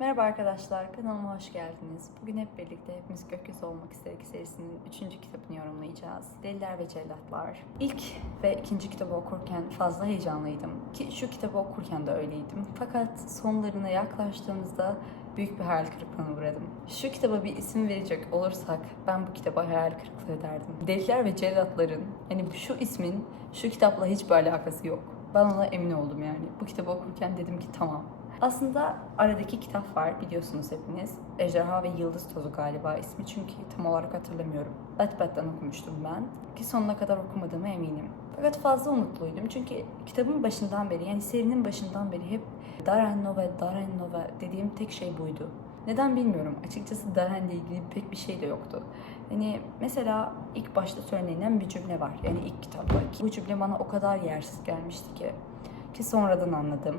Merhaba arkadaşlar, kanalıma hoş geldiniz. Bugün hep birlikte Hepimiz Gökyüzü Olmak İstedik serisinin 3. kitabını yorumlayacağız. Deliler ve Cellatlar. İlk ve ikinci kitabı okurken fazla heyecanlıydım. Ki şu kitabı okurken de öyleydim. Fakat sonlarına yaklaştığımızda büyük bir hayal kırıklığına uğradım. Şu kitaba bir isim verecek olursak ben bu kitaba hayal kırıklığı derdim. Deliler ve Cellatların, yani şu ismin şu kitapla hiçbir alakası yok. Ben ona emin oldum yani. Bu kitabı okurken dedim ki tamam. Aslında aradaki kitap var biliyorsunuz hepiniz. Ejderha ve Yıldız Tozu galiba ismi çünkü tam olarak hatırlamıyorum. Wattpad'den okumuştum ben ki sonuna kadar okumadığıma eminim. Fakat fazla umutluydum çünkü kitabın başından beri yani serinin başından beri hep Darren Nova, Darren Nova dediğim tek şey buydu. Neden bilmiyorum. Açıkçası Darren'le ilgili pek bir şey de yoktu. Yani mesela ilk başta söylenen bir cümle var. Yani ilk kitapta. Bu cümle bana o kadar yersiz gelmişti ki. Ki sonradan anladım.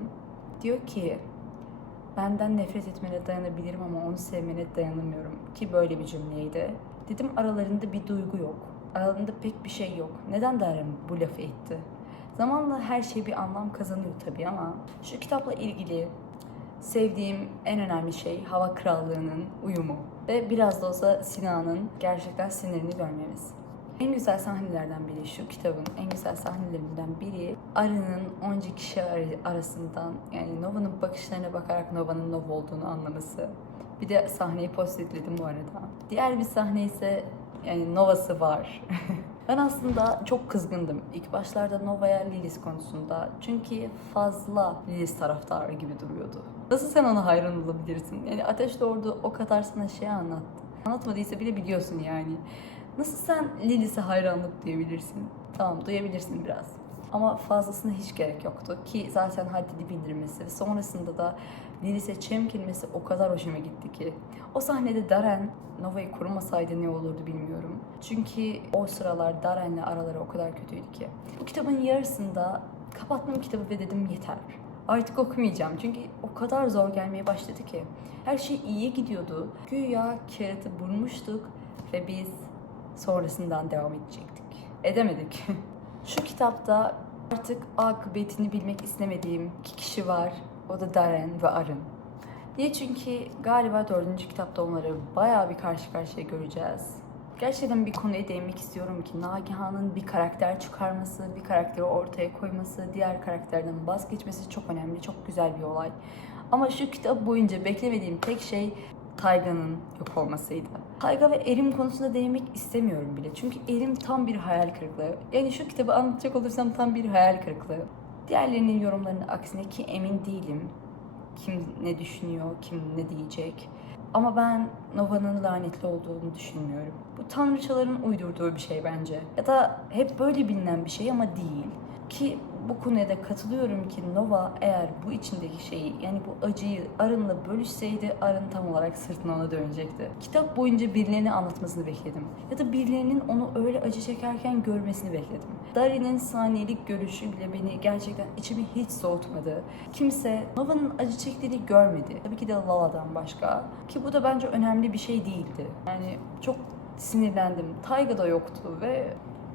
Diyor ki benden nefret etmene dayanabilirim ama onu sevmene dayanamıyorum ki böyle bir cümleydi. Dedim aralarında bir duygu yok. Aralarında pek bir şey yok. Neden Darren bu lafı etti? Zamanla her şey bir anlam kazanıyor tabii ama şu kitapla ilgili sevdiğim en önemli şey Hava Krallığı'nın uyumu ve biraz da olsa Sinan'ın gerçekten sinirini görmemiz. En güzel sahnelerden biri şu kitabın en güzel sahnelerinden biri Arı'nın onca kişi ar- arasından yani Nova'nın bakışlarına bakarak Nova'nın Nova olduğunu anlaması. Bir de sahneyi postitledim bu arada. Diğer bir sahne ise yani Nova'sı var. ben aslında çok kızgındım ilk başlarda Nova'ya Lilith konusunda. Çünkü fazla Lilith taraftarı gibi duruyordu. Nasıl sen ona hayran olabilirsin? Yani Ateş Lord'u o kadar sana şey anlattı. Anlatmadıysa bile biliyorsun yani. Nasıl sen Lilith'e hayranlık duyabilirsin? Tamam duyabilirsin biraz. Ama fazlasına hiç gerek yoktu ki zaten haddini bildirmesi ve sonrasında da Lilith'e çemkilmesi o kadar hoşuma gitti ki. O sahnede Darren Nova'yı korumasaydı ne olurdu bilmiyorum. Çünkü o sıralar Darren'le araları o kadar kötüydü ki. Bu kitabın yarısında kapattım kitabı ve dedim yeter. Artık okumayacağım çünkü o kadar zor gelmeye başladı ki. Her şey iyi gidiyordu. Güya keratı bulmuştuk ve biz sonrasından devam edecektik. Edemedik. Şu kitapta artık akıbetini bilmek istemediğim iki kişi var. O da Darren ve Arın. Niye? Çünkü galiba dördüncü kitapta onları bayağı bir karşı karşıya göreceğiz. Gerçekten bir konuya değinmek istiyorum ki Nagihan'ın bir karakter çıkarması, bir karakteri ortaya koyması, diğer karakterden vazgeçmesi çok önemli, çok güzel bir olay. Ama şu kitap boyunca beklemediğim tek şey Tayga'nın yok olmasıydı. Tayga ve Erim konusunda değinmek istemiyorum bile. Çünkü Erim tam bir hayal kırıklığı. Yani şu kitabı anlatacak olursam tam bir hayal kırıklığı. Diğerlerinin yorumlarının aksine ki emin değilim. Kim ne düşünüyor, kim ne diyecek. Ama ben Nova'nın lanetli olduğunu düşünmüyorum. Bu tanrıçaların uydurduğu bir şey bence. Ya da hep böyle bilinen bir şey ama değil. Ki bu konuya da katılıyorum ki Nova eğer bu içindeki şeyi yani bu acıyı Arın'la bölüşseydi Arın tam olarak sırtına ona dönecekti. Kitap boyunca birilerini anlatmasını bekledim. Ya da birilerinin onu öyle acı çekerken görmesini bekledim. Dari'nin saniyelik görüşü bile beni gerçekten içimi hiç soğutmadı. Kimse Nova'nın acı çektiğini görmedi. Tabii ki de Lala'dan başka. Ki bu da bence önemli bir şey değildi. Yani çok sinirlendim. Tayga da yoktu ve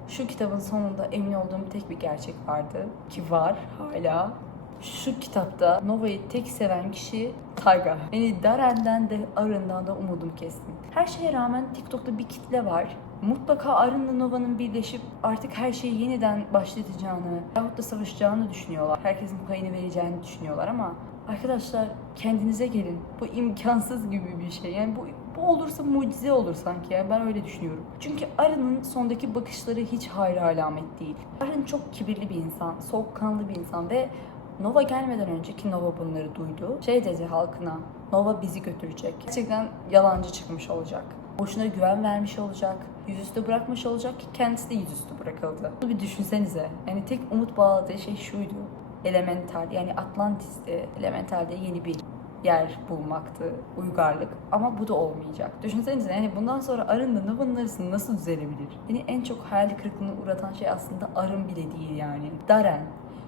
şu kitabın sonunda emin olduğum tek bir gerçek vardı ki var hala. Şu kitapta Nova'yı tek seven kişi Tayga. Yani Darren'den de Arın'dan da umudum kestim. Her şeye rağmen TikTok'ta bir kitle var. Mutlaka Arın'la Nova'nın birleşip artık her şeyi yeniden başlatacağını yahut da savaşacağını düşünüyorlar. Herkesin payını vereceğini düşünüyorlar ama arkadaşlar kendinize gelin. Bu imkansız gibi bir şey. Yani bu bu olursa mucize olur sanki yani ben öyle düşünüyorum. Çünkü Arın'ın sondaki bakışları hiç hayra alamet değil. Arın çok kibirli bir insan, soğukkanlı bir insan ve Nova gelmeden önce ki Nova bunları duydu. Şey dedi halkına, Nova bizi götürecek. Gerçekten yalancı çıkmış olacak. Boşuna güven vermiş olacak. Yüzüstü bırakmış olacak ki kendisi de yüzüstü bırakıldı. Bunu bir düşünsenize. Yani tek umut bağladığı şey şuydu. Elemental yani Atlantis'te Elemental'de yeni bir yer bulmaktı, uygarlık. Ama bu da olmayacak. Düşünsenize yani bundan sonra Arın'la Nova'nın arasında nasıl düzelebilir? Beni en çok hayal kırıklığına uğratan şey aslında Arın bile değil yani. Darren.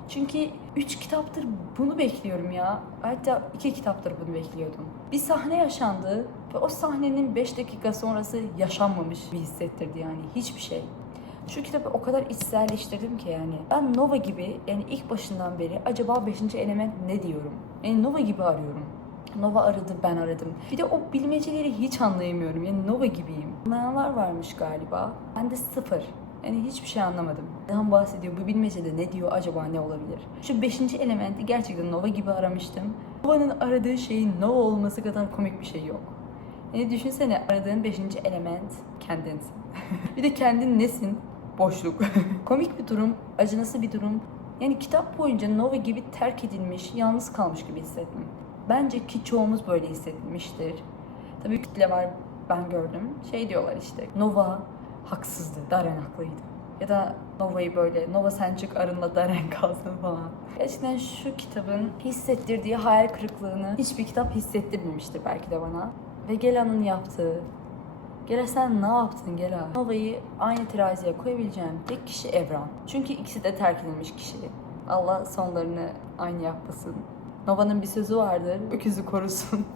Çünkü üç kitaptır bunu bekliyorum ya. Hatta iki kitaptır bunu bekliyordum. Bir sahne yaşandı ve o sahnenin 5 dakika sonrası yaşanmamış bir hissettirdi yani hiçbir şey. Şu kitabı o kadar içselleştirdim ki yani. Ben Nova gibi yani ilk başından beri acaba 5. element ne diyorum? Yani Nova gibi arıyorum. Nova aradı, ben aradım. Bir de o bilmeceleri hiç anlayamıyorum. Yani Nova gibiyim. Anlayanlar varmış galiba. Ben de sıfır. Yani hiçbir şey anlamadım. Neden bahsediyor? Bu bilmecede ne diyor? Acaba ne olabilir? Şu beşinci elementi gerçekten Nova gibi aramıştım. Nova'nın aradığı şeyin Nova olması kadar komik bir şey yok. Yani düşünsene aradığın beşinci element kendinsin. bir de kendin nesin? Boşluk. komik bir durum, acınası bir durum. Yani kitap boyunca Nova gibi terk edilmiş, yalnız kalmış gibi hissettim. Bence ki çoğumuz böyle hissetmiştir. Tabii kitle var ben gördüm. Şey diyorlar işte Nova haksızdı, Darren haklıydı. Ya da Nova'yı böyle, Nova sen çık arınla Darren kalsın falan. Gerçekten şu kitabın hissettirdiği hayal kırıklığını hiçbir kitap hissettirmemiştir belki de bana. Ve Gela'nın yaptığı, Gela sen ne yaptın Gela? Nova'yı aynı teraziye koyabileceğim tek kişi Evran. Çünkü ikisi de terk edilmiş kişi. Allah sonlarını aynı yapmasın. Nova'nın bir sözü vardır, öküzü korusun.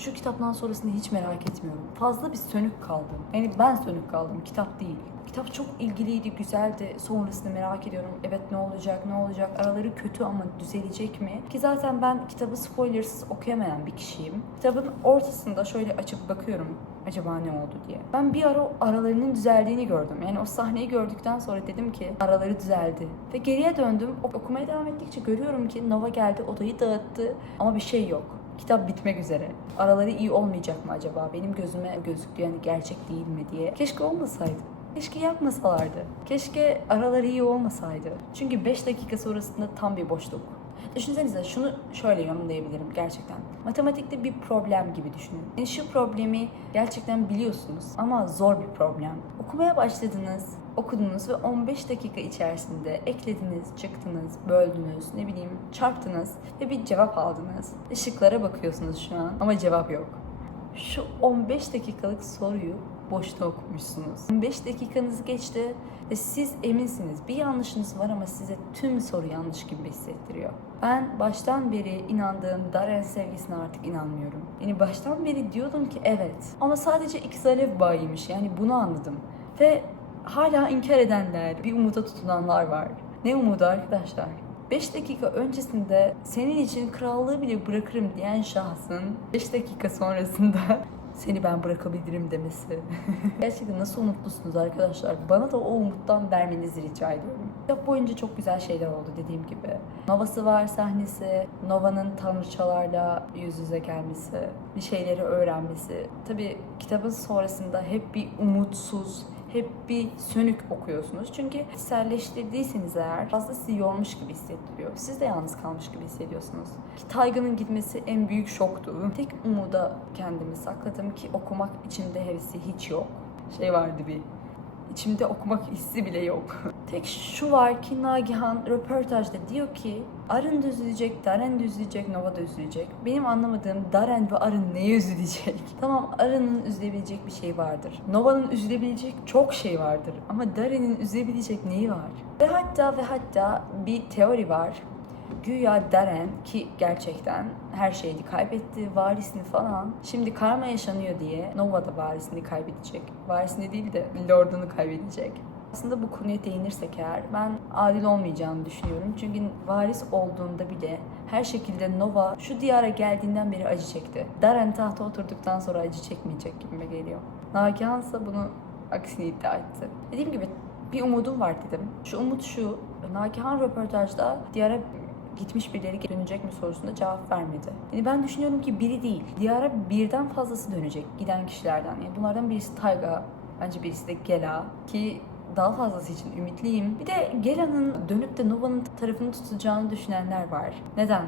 Şu kitaptan sonrasını hiç merak etmiyorum. Fazla bir sönük kaldım. Yani ben sönük kaldım, kitap değil. Kitap çok ilgiliydi, güzeldi. Sonrasını merak ediyorum. Evet ne olacak, ne olacak? Araları kötü ama düzelecek mi? Ki zaten ben kitabı spoilersız okuyamayan bir kişiyim. Kitabın ortasında şöyle açıp bakıyorum. Acaba ne oldu diye. Ben bir ara aralarının düzeldiğini gördüm. Yani o sahneyi gördükten sonra dedim ki araları düzeldi. Ve geriye döndüm. Ok- Okumaya devam ettikçe görüyorum ki Nova geldi, odayı dağıttı ama bir şey yok. Kitap bitmek üzere. Araları iyi olmayacak mı acaba? Benim gözüme gözüktü yani gerçek değil mi diye. Keşke olmasaydı. Keşke yapmasalardı. Keşke araları iyi olmasaydı. Çünkü 5 dakika sonrasında tam bir boşluk. Düşünsenize şunu şöyle yorumlayabilirim gerçekten. Matematikte bir problem gibi düşünün. Yani şu problemi gerçekten biliyorsunuz ama zor bir problem. Okumaya başladınız, okudunuz ve 15 dakika içerisinde eklediniz, çıktınız, böldünüz, ne bileyim çarptınız ve bir cevap aldınız. Işıklara bakıyorsunuz şu an ama cevap yok. Şu 15 dakikalık soruyu boşta okumuşsunuz. 15 dakikanız geçti ve siz eminsiniz bir yanlışınız var ama size tüm soru yanlış gibi hissettiriyor. Ben baştan beri inandığım Darren sevgisine artık inanmıyorum. Yani baştan beri diyordum ki evet ama sadece ikiz alev bağıymış yani bunu anladım. Ve hala inkar edenler, bir umuda tutunanlar var. Ne umudu arkadaşlar? 5 dakika öncesinde senin için krallığı bile bırakırım diyen şahsın 5 dakika sonrasında seni ben bırakabilirim demesi. Gerçekten nasıl umutlusunuz arkadaşlar? Bana da o umuttan vermenizi rica ediyorum. Kitap boyunca çok güzel şeyler oldu dediğim gibi. Nova'sı var sahnesi, Nova'nın tanrıçalarla yüz yüze gelmesi, bir şeyleri öğrenmesi. Tabii kitabın sonrasında hep bir umutsuz, hep bir sönük okuyorsunuz. Çünkü içselleştirdiyseniz eğer fazla sizi yormuş gibi hissettiriyor. Siz de yalnız kalmış gibi hissediyorsunuz. Ki Tayga'nın gitmesi en büyük şoktu. Tek umuda kendimi sakladım ki okumak içimde hevesi hiç yok. Şey vardı bir İçimde okumak hissi bile yok. Tek şu var ki Nagihan röportajda diyor ki Arın da üzülecek, Darren de üzülecek, Nova da üzülecek. Benim anlamadığım Darren ve Arın neye üzülecek? tamam Arın'ın üzülebilecek bir şey vardır. Nova'nın üzülebilecek çok şey vardır. Ama Darren'in üzülebilecek neyi var? Ve hatta ve hatta bir teori var. Güya Darren ki gerçekten her şeyini kaybetti, varisini falan. Şimdi karma yaşanıyor diye Nova da varisini kaybedecek. Varisini değil de Lord'unu kaybedecek. Aslında bu konuya değinirsek eğer ben adil olmayacağını düşünüyorum. Çünkü varis olduğunda bile her şekilde Nova şu diyara geldiğinden beri acı çekti. Darren tahta oturduktan sonra acı çekmeyecek gibime geliyor. Nagihan ise bunu aksini iddia etti. Dediğim gibi bir umudum var dedim. Şu umut şu. Nagihan röportajda diyara gitmiş birileri dönecek mi sorusunda cevap vermedi. Yani ben düşünüyorum ki biri değil. Diyara birden fazlası dönecek giden kişilerden. Yani bunlardan birisi Tayga, bence birisi de Gela ki daha fazlası için ümitliyim. Bir de Gela'nın dönüp de Nova'nın tarafını tutacağını düşünenler var. Neden?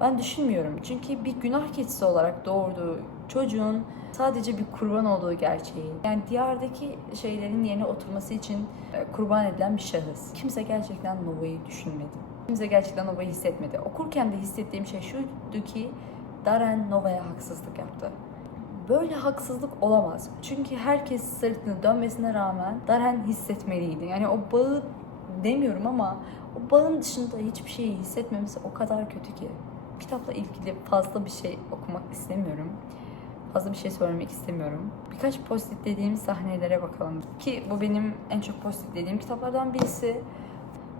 Ben düşünmüyorum. Çünkü bir günah keçisi olarak doğurduğu çocuğun sadece bir kurban olduğu gerçeği. Yani diyardaki şeylerin yerine oturması için e, kurban edilen bir şahıs. Kimse gerçekten Nova'yı düşünmedi. Kimse gerçekten Nova'yı hissetmedi. Okurken de hissettiğim şey şuydu ki Darren Nova'ya haksızlık yaptı. Böyle haksızlık olamaz. Çünkü herkes sırtını dönmesine rağmen Darren hissetmeliydi. Yani o bağı demiyorum ama o bağın dışında hiçbir şeyi hissetmemesi o kadar kötü ki. Kitapla ilgili fazla bir şey okumak istemiyorum. Fazla bir şey söylemek istemiyorum. Birkaç post-it dediğim sahnelere bakalım. Ki bu benim en çok post-it dediğim kitaplardan birisi.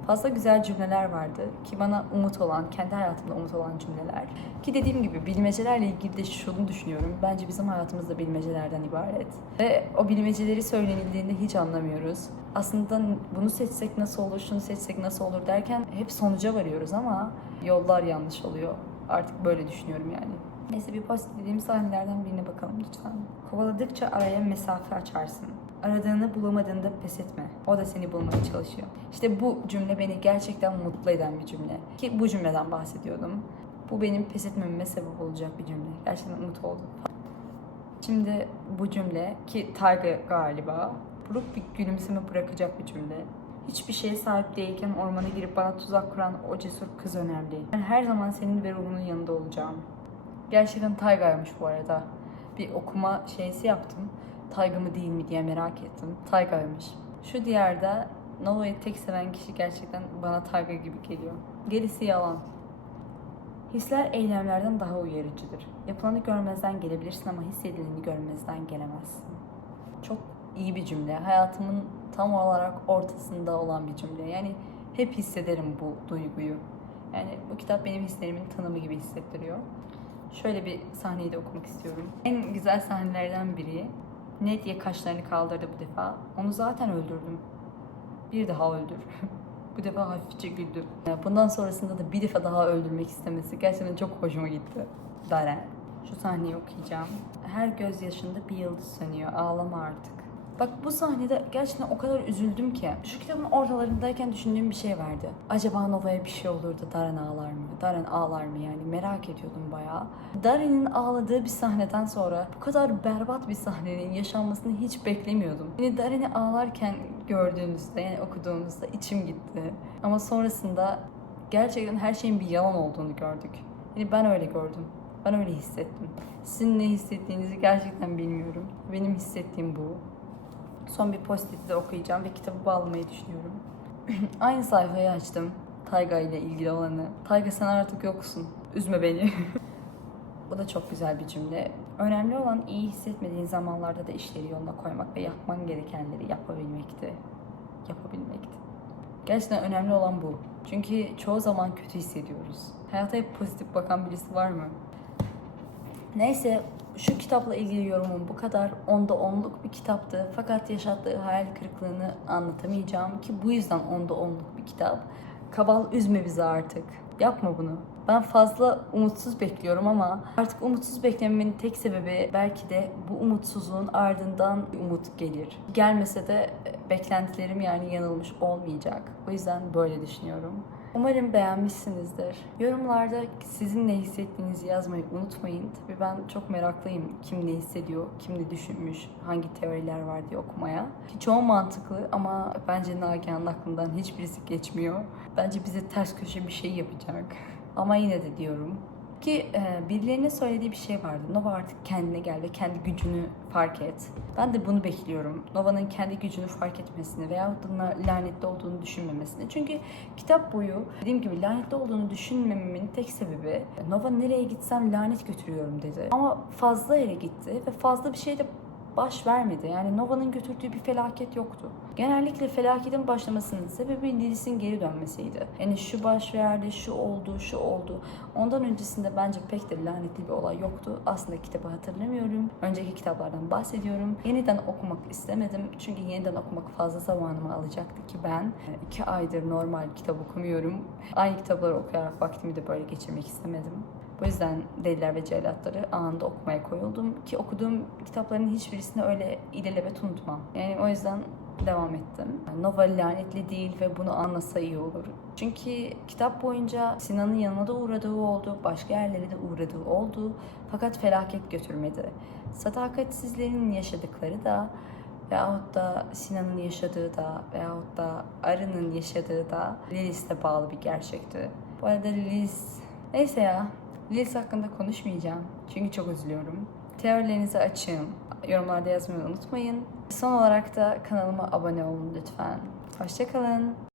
Fazla güzel cümleler vardı ki bana umut olan, kendi hayatımda umut olan cümleler. Ki dediğim gibi bilmecelerle ilgili de şunu düşünüyorum. Bence bizim hayatımız da bilmecelerden ibaret. Ve o bilmeceleri söylenildiğinde hiç anlamıyoruz. Aslında bunu seçsek nasıl olur, şunu seçsek nasıl olur derken hep sonuca varıyoruz ama yollar yanlış oluyor. Artık böyle düşünüyorum yani. Neyse bir post dediğim sahnelerden birine bakalım lütfen. Kovaladıkça araya mesafe açarsın. Aradığını bulamadığında pes etme. O da seni bulmaya çalışıyor. İşte bu cümle beni gerçekten mutlu eden bir cümle. Ki bu cümleden bahsediyordum. Bu benim pes etmememe sebep olacak bir cümle. Gerçekten umut oldum. Şimdi bu cümle ki Tayga galiba buruk bir gülümseme bırakacak bir cümle. Hiçbir şeye sahip değilken ormana girip bana tuzak kuran o cesur kız önemli. Ben her zaman senin ve ruhunun yanında olacağım. Gerçekten Tayga'ymış bu arada. Bir okuma şeysi yaptım. Tayga mı değil mi diye merak ettim. Tayga'ymış. Şu diyarda Nova'yı tek seven kişi gerçekten bana Tayga gibi geliyor. Gerisi yalan. Hisler eylemlerden daha uyarıcıdır. Yapılanı görmezden gelebilirsin ama hissedileni görmezden gelemezsin. Çok iyi bir cümle. Hayatımın tam olarak ortasında olan bir cümle. Yani hep hissederim bu duyguyu. Yani bu kitap benim hislerimin tanımı gibi hissettiriyor. Şöyle bir sahneyi de okumak istiyorum. En güzel sahnelerden biri. Ne diye kaşlarını kaldırdı bu defa. Onu zaten öldürdüm. Bir daha öldür. bu defa hafifçe güldü. Bundan sonrasında da bir defa daha öldürmek istemesi gerçekten çok hoşuma gitti. Daren. Şu sahneyi okuyacağım. Her gözyaşında bir yıldız sönüyor. Ağlama artık. Bak bu sahnede gerçekten o kadar üzüldüm ki. Şu kitabın ortalarındayken düşündüğüm bir şey vardı. Acaba Nova'ya bir şey olur da Darren ağlar mı? Darren ağlar mı yani? Merak ediyordum bayağı. Darren'in ağladığı bir sahneden sonra bu kadar berbat bir sahnenin yaşanmasını hiç beklemiyordum. Yani Darren'i ağlarken gördüğümüzde yani okuduğumuzda içim gitti. Ama sonrasında gerçekten her şeyin bir yalan olduğunu gördük. Yani ben öyle gördüm. Ben öyle hissettim. Sizin ne hissettiğinizi gerçekten bilmiyorum. Benim hissettiğim bu. Son bir post-it'i de okuyacağım ve kitabı bağlamayı düşünüyorum. Aynı sayfayı açtım. Tayga ile ilgili olanı. Tayga sen artık yoksun. Üzme beni. Bu da çok güzel bir cümle. Önemli olan iyi hissetmediğin zamanlarda da işleri yoluna koymak ve yapman gerekenleri yapabilmekti. Yapabilmekti. Gerçekten önemli olan bu. Çünkü çoğu zaman kötü hissediyoruz. Hayata hep pozitif bakan birisi var mı? Neyse şu kitapla ilgili yorumum bu kadar. Onda onluk bir kitaptı. Fakat yaşattığı hayal kırıklığını anlatamayacağım ki bu yüzden onda onluk bir kitap. Kabal üzme bizi artık. Yapma bunu. Ben fazla umutsuz bekliyorum ama artık umutsuz beklememin tek sebebi belki de bu umutsuzluğun ardından umut gelir. Gelmese de beklentilerim yani yanılmış olmayacak. O yüzden böyle düşünüyorum. Umarım beğenmişsinizdir. Yorumlarda sizin ne hissettiğinizi yazmayı unutmayın. Tabii ben çok meraklıyım kim ne hissediyor, kim ne düşünmüş, hangi teoriler var diye okumaya. Ki Çoğu mantıklı ama bence Nagihan'ın aklından hiçbirisi geçmiyor. Bence bize ters köşe bir şey yapacak. Ama yine de diyorum. Ki e, birilerine söylediği bir şey vardı. Nova artık kendine gel ve kendi gücünü fark et. Ben de bunu bekliyorum. Nova'nın kendi gücünü fark etmesini veya lanetli olduğunu düşünmemesini. Çünkü kitap boyu dediğim gibi lanetli olduğunu düşünmememin tek sebebi Nova nereye gitsem lanet götürüyorum dedi. Ama fazla yere gitti ve fazla bir şey de baş vermedi. Yani Nova'nın götürdüğü bir felaket yoktu. Genellikle felaketin başlamasının sebebi Lilith'in geri dönmesiydi. Yani şu baş verdi, şu oldu, şu oldu. Ondan öncesinde bence pek de lanetli bir olay yoktu. Aslında kitabı hatırlamıyorum. Önceki kitaplardan bahsediyorum. Yeniden okumak istemedim. Çünkü yeniden okumak fazla zamanımı alacaktı ki ben e, iki aydır normal kitap okumuyorum. Aynı kitapları okuyarak vaktimi de böyle geçirmek istemedim. O yüzden Deliler ve Cellatları anında okumaya koyuldum ki okuduğum kitapların hiçbirisini öyle ilelebet unutmam. Yani o yüzden devam ettim. Nova lanetli değil ve bunu anlasa iyi olur. Çünkü kitap boyunca Sinan'ın yanına da uğradığı oldu, başka yerlere de uğradığı oldu. Fakat felaket götürmedi. Sadakatsizlerin yaşadıkları da veyahut da Sinan'ın yaşadığı da veyahut da Arı'nın yaşadığı da Lilis'e bağlı bir gerçekti. Bu arada Lilis... Neyse ya, Lilis hakkında konuşmayacağım. Çünkü çok üzülüyorum. Teorilerinizi açın. Yorumlarda yazmayı unutmayın. Son olarak da kanalıma abone olun lütfen. Hoşçakalın.